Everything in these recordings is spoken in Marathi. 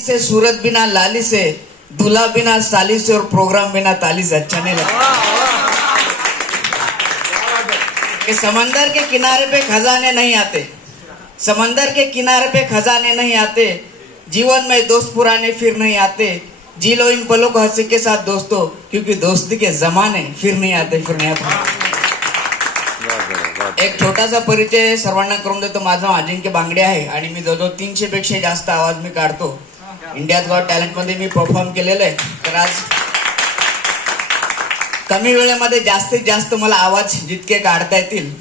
से सूरत बिना लाली से, दूल्हा बिना साली से और प्रोग्राम बिना ताली से अच्छा नहीं लगता। कि समंदर के किनारे पे खजाने नहीं आते, समंदर के किनारे पे खजाने नहीं आते, जीवन में दोस्त पुराने फिर नहीं आते, जी लो इन पलों को हंसी के साथ दोस्तों, क्योंकि दोस्ती के जमाने फिर नहीं आते। एक छोटासा परिचय सर्वांना करून देतो। माझं नाव अजिंक्य बांगडे आहे आणि मी जवळजवळ 300 पेक्षा जास्त आवाज मी काढतो। इंडियाज गॉट टॅलेंट मध्ये मी परफॉर्म केलेलं आहे। तर आज कमी वेळेमध्ये जास्तीत जास्त मला आवाज जितके काढता येतील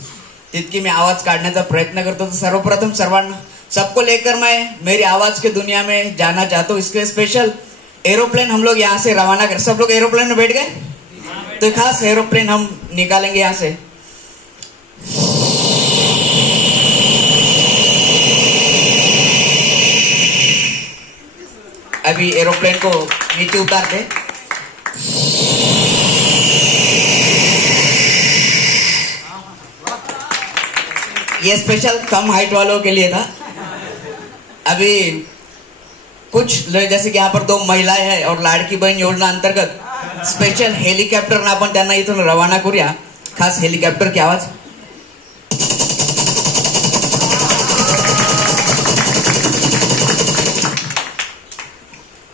तितकी मी आवाज काढण्याचा प्रयत्न करतो। तो सर्वप्रथम सर्वांना सबको लेकर मैं मेरी आवाज की दुनिया में जाना चाहता हूँ। इसके स्पेशल एरोप्लेन हम लोग यहाँ से रवाना कर, सब लोग एरोप्लेन में बैठ गए तो खास एरोप्लेन हम निकालेंगे यहाँ से। अभी एरोप्लेन को नीचे उतारते। ये स्पेशल कम हाइट वालों के लिए था। अभी कुछ जैसे कि यहाँ पर 2 महिलाएं हैं और लाडकी बहन योजना अंतर्गत स्पेशल हेलिकॉप्टर ना आपण त्यांना इथून रवाना करूया। खास हेलिकॉप्टर की आवाज।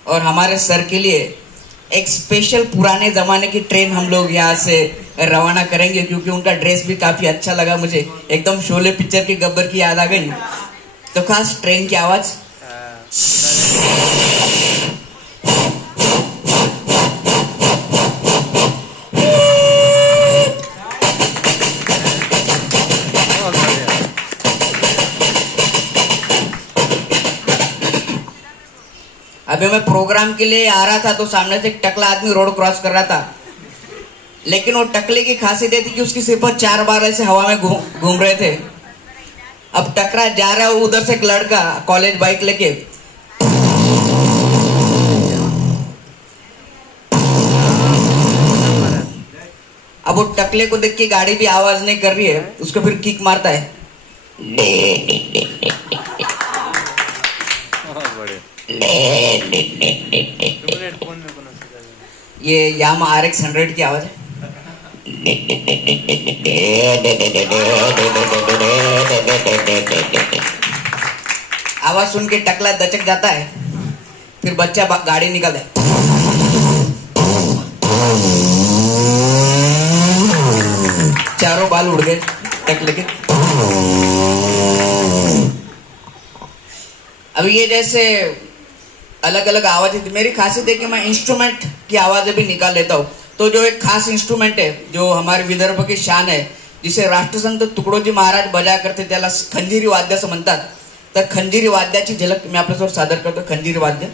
और हमारे सर के लिए एक स्पेशल पुराने जमाने की ट्रेन हम लोग यहाँ से रवाना करेंगे, क्योंकि उनका ड्रेस भी काफी अच्छा लगा मुझे। एकदम शोले पिक्चर की गब्बर की याद आ गई। तो खास ट्रेन की आवाज। अभी मैं प्रोग्राम के लिए आ रहा था तो सामने से एक टकला आदमी रोड क्रॉस कर रहा था, लेकिन वो टकले की खासियत थी कि उसकी सिर्फ 4 बार ऐसे हवा में घूम रहे थे। अब टकरा जा रहा है उधर से एक लड़का कॉलेज बाइक लेके, अब वो टकले को देख के गाड़ी भी आवाज नहीं कर रही है, उसको फिर किक मारता है। ये यामा RX 100 की आवाज है। आवाज सुन के टकला दचक जाता है, फिर बच्चा गाड़ी निकालता है। चारों बाल उड़ गए टकले के। अब ये जैसे अलग अलग आवाज है। मेरी खासियत है कि मैं इंस्ट्रूमेंट की आवाजें भी निकाल लेता हूँ। तो जो एक खास इंस्ट्रूमेंट है जो हमारे विदर्भ की शान है, जिसे राष्ट्रसंत तुकडोजी महाराज बजा करते, त्याला खंजिरी वाद्य असं म्हणतात। तर खंजिरी वाद्याची झलक मी आपल्यासमोर सादर करतो। खंजिरी वाद्य।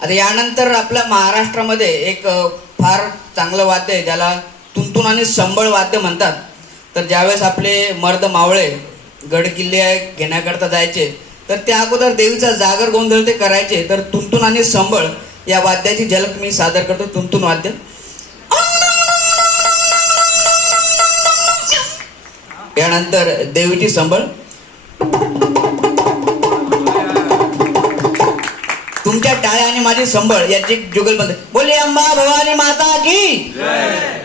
आता यानंतर आपल्या महाराष्ट्रामध्ये एक फार चांगलं वाद्य आहे ज्याला तुंतुन आणि संबळ वाद्य म्हणतात। तर ज्यावेळेस आपले मर्द मावळे गड किल्ले घेण्याकरता जायचे तर त्या अगोदर देवीचा जागर गोंधळ ते करायचे। तर तुंतुन आणि संबळ या वाद्याची झलक मी सादर करतो। तुंतुन वाद्य। यानंतर देवीची संबळ। तुमच्या टाळ्या आणि माझी संबळ याची जुगलबंद। बोले अंबा भवानी माता की जय।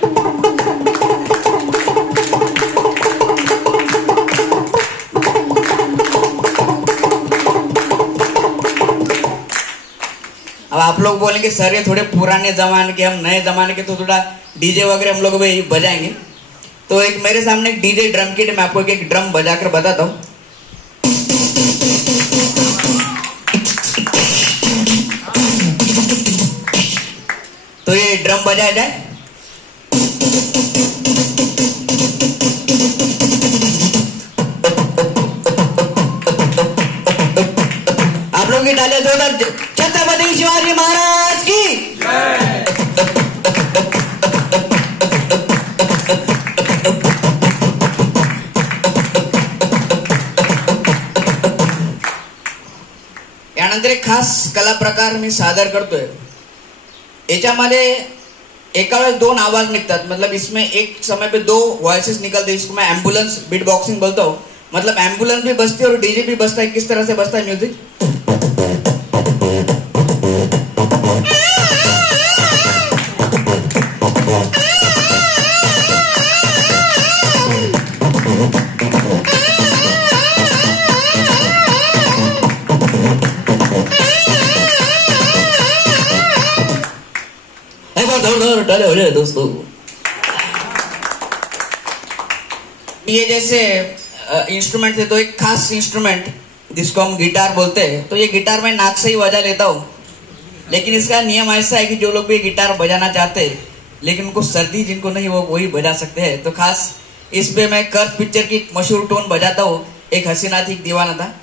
अब आप लोग बोलेंगे सर ये थोड़े पुराने जमाने के, हम नए जमाने के, तो थोड़ा डीजे वगैरह हम लोग भी बजाएंगे। तो एक मेरे सामने एक डीजे ड्रम किट है, मैं आपको एक ड्रम बजाकर बताता हूँ। तो ये ड्रम बजाया जाए। आप लोग की तालियां जोरदार। छत्रपति शिवाजी महाराज की जय। यानंतर एक खास कला प्रकार मी सादर करतोय। याच्यामध्ये एका वेळेस 2 आवाज निकलतात, मतलब इसमें एक समय पे 2 वॉइसेस निकलते, इसको मैं एम्बुलेंस बीट बॉक्सिंग बोलता हूँ। मतलब एम्बुलेंस भी बजती है और डीजे भी बजता है। किस तरह से बजता है म्यूजिक? दोस्तों, ये जैसे इंस्ट्रूमेंट थे, तो एक खास इंस्ट्रूमेंट जिसको हम गिटार बोलते हैं, तो ये गिटार मैं नाक से ही बजा लेता हूँ। लेकिन इसका नियम ऐसा है कि जो लोग भी गिटार बजाना चाहते हैं लेकिन उनको सर्दी जिनको नहीं, वो वही बजा सकते हैं। तो खास इस पे मैं कर्ज पिक्चर की मशहूर टोन बजाता हूँ, एक हसीना थी एक दीवाना था।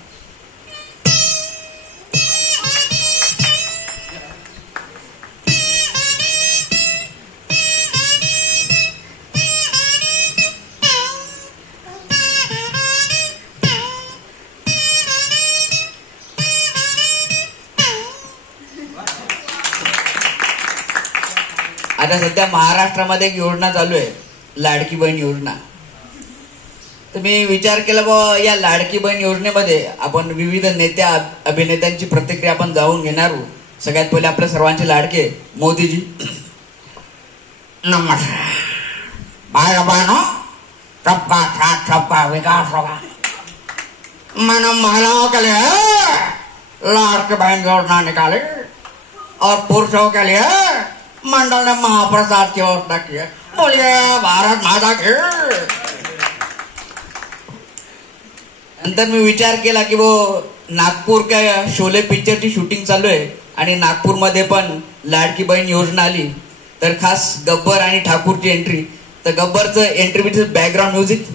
आता सध्या महाराष्ट्रामध्ये एक योजना चालू आहे, लाडकी बहीण योजना। तर मी विचार केला बाबा या लाडकी बहीण योजनेमध्ये आपण विविध नेत्या अभिनेत्यांची प्रतिक्रिया आपण जाऊन घेणार आहोत। सगळ्यात पहिले आपल्या सर्वांचे लाडके मोदीजी। नमस्कार भाई बहनों, सबका साथ सबका विकास होगा। मैंने महिलाओं के लिए लाडकी बहन योजना निकाली और पुरुषों के लिए मंडल ने महाप्रसाद की व्यवस्था की है। बोलिए भारत माता की। नंतर मी विचार केला की वो नागपूर काय शोले पिक्चरची शूटिंग चालू आहे आणि नागपूरमध्ये पण लाडकी बहीण योजना आली, तर खास गब्बर आणि ठाकूरची एंट्री। तर गब्बरचं एंट्री विथ बॅकग्राऊंड म्युझिक।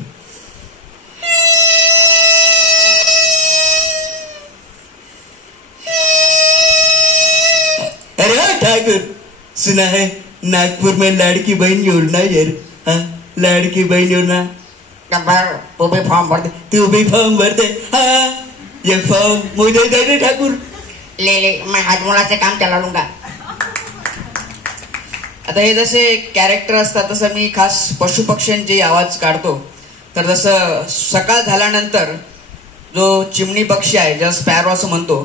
अरे ठाकुर, सुना है नागपुर में लाड़की बहन योजना यार। हाँ, लाड़की बहन योजना। गब्बर तू भी फॉर्म भर दे। तू भी फॉर्म भर दे। हाँ, ये फॉर्म मुझे दे दे ठाकुर। ले मैं हाजमोला से काम चला लूंगा। आता हे जसे कॅरेक्टर असतात तसं मी खास पशु पक्ष्यांचे आवाज काढतो। तर जसं सकाळ झाल्यानंतर जो चिमणी पक्षी आहे, ज्याला स्पॅरो असं म्हणतो,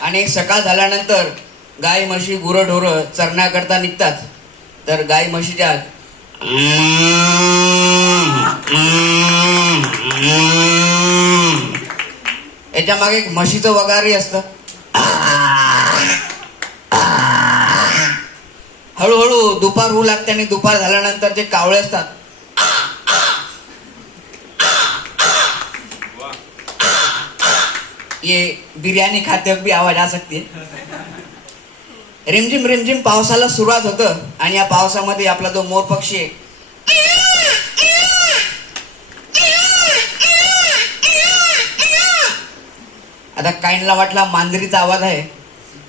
आणि सकाळ झाल्यानंतर गाय म्हशी गुरंढोरं चरण्याकरता निघतात। तर गाय म्हशीच्या याच्या मागे एक म्हशीचं वगारही असतं। हळूहळू दुपार होऊ लागते आणि दुपार झाल्यानंतर जे कावळे असतात ये बिर्याणी खाते वक्त भी आवाज आ सकती है। रिमझिम रिमझिम पावसाला सुरुवात होतं आणि या पावसामध्ये आपला जो मोर पक्षी आहे आता काहींना वाटला मांजरीचा आवाज आहे,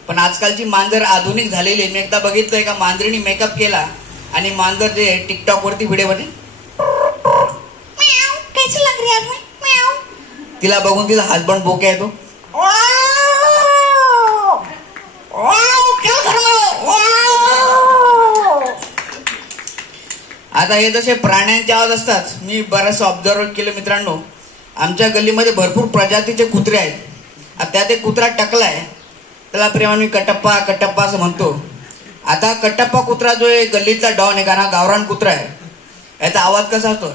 पण आजकालची मांजर आधुनिक झालेली आहे। मी एकदा बघितलंय का मांजरीने मेकअप केला आणि मांजर जे टिकटॉक वरती व्हिडिओ मध्ये कैसी लग रही है मैं? तिला बघून तिचा हसबंड बोके येतो। आता हे जसे प्राण्यांचे आवाज असतात, मी बरेच ऑब्झर्व केले मित्रांनो। आमच्या गल्लीमध्ये भरपूर प्रजातीचे कुत्रे आहेत। त्यात एक कुत्रा टकलाय, त्याला प्रेमाने कटप्पा कटप्पा असं म्हणतो। आता कटप्पा कुत्रा जो आहे गल्लीतला डॉन आहे, कारण गावरान कुत्रा आहे, याचा आवाज कसा असतो?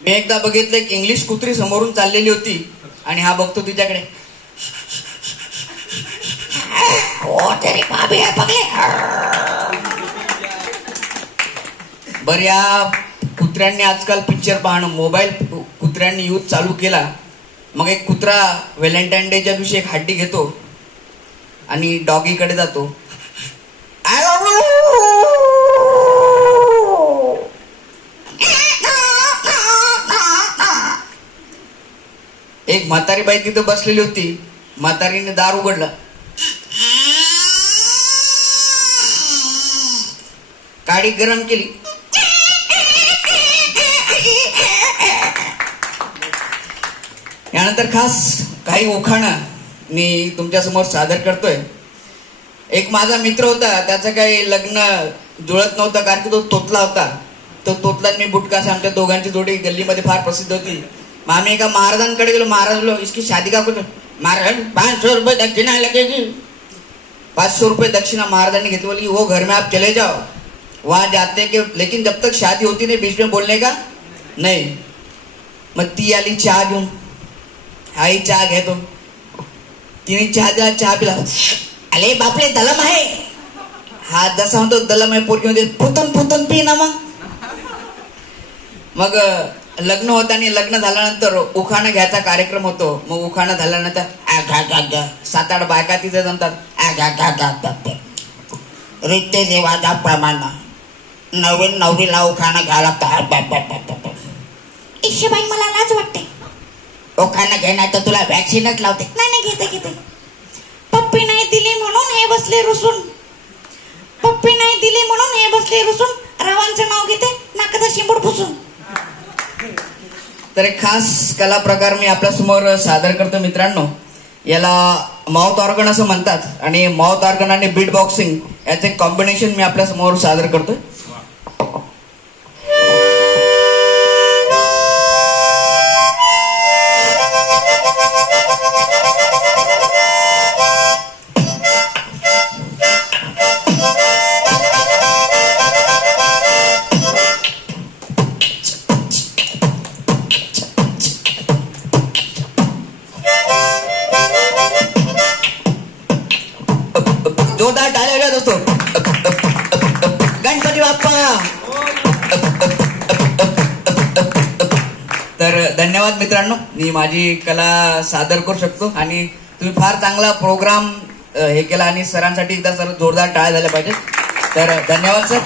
मी एकदा बघितलं एक इंग्लिश कुत्री समोरून चाललेली होती आणि हा बघतो तिच्याकडे, बर या कुत्र्यांनी आजकाल पिक्चर पाहणं, मोबाईल कुत्र्यांनी यूज चालू केला। मग एक कुत्रा व्हॅलेंटाईन डेच्या दिवशी एक हड्डी घेतो आणि डॉगीकडे जातो। एक म्हातारी बाई तिथं बसलेली होती, म्हातारीने दार उघडलं, काडी गरम केली यानंतर खास काही उखाणं मी तुमच्यासमोर सादर करतोय. एक माझा मित्र होता, त्याचं काही लग्न जुळत नव्हतं कारण की तो तोतला होता. तो तोतला मी बुटका असे आमच्या दोघांची जोडी गल्लीमध्ये फार प्रसिद्ध होती. मग आम्ही एका महाराजांकडे गेलो. महाराज बोलो इसकी शादी का कुछ. महाराज 500 रुपये दक्षिणा लगेगी. 500 रुपये दक्षिणा महाराजांनी घेतली. बोली वो घर में आप चले जाओ, वहां जाते कि लेकिन जब तक शादी होती नहीं बीच में बोलने का नहीं. मग ती आली चहा घेऊन. हाही चहा घेतो. तिने चहा दिला, चहा पिला. अरे बापरे दलम आहे. हा जसा म्हणतो दलम आहे पोरगी मध्ये पुतून पुतून पी ना. मग लग्न होतं आणि लग्न झाल्यानंतर उखाणा घ्यायचा कार्यक्रम होतो. मग उखाणा झाल्यानंतर 7-8 बायका तिथे जमतात. रीती रिवाजाप्रमाणे नवीन नवरीला उखाणा घ्यायला लागतं. बाई मला लाज वाटते. उखाणा घेणार तर तुला व्हॅक्सिनच लावते. नाही घेते. पप्पी नाही दिली म्हणून हे बसले रुसून. पप्पी नाही दिली म्हणून हे बसले रुसून. रावांचं नाव घेते नाकाचा शिंबूड पुसून. तर एक खास कला प्रकार मी आपल्या समोर सादर करतो मित्रांनो. याला माउथ ऑर्गन असं म्हणतात आणि माउथ ऑर्गन आणि बीट बॉक्सिंग याचे कॉम्बिनेशन मी आपल्या समोर सादर करतोय. जोरदार टाळ्या दोस्तो. गणपती बाप्पा. तर धन्यवाद मित्रांनो. मी माझी कला सादर करू शकतो आणि तुम्ही फार चांगला प्रोग्राम हे केला आणि सरांसाठी एकदा सर जोरदार टाळ्या झाल्या पाहिजे. तर धन्यवाद सर.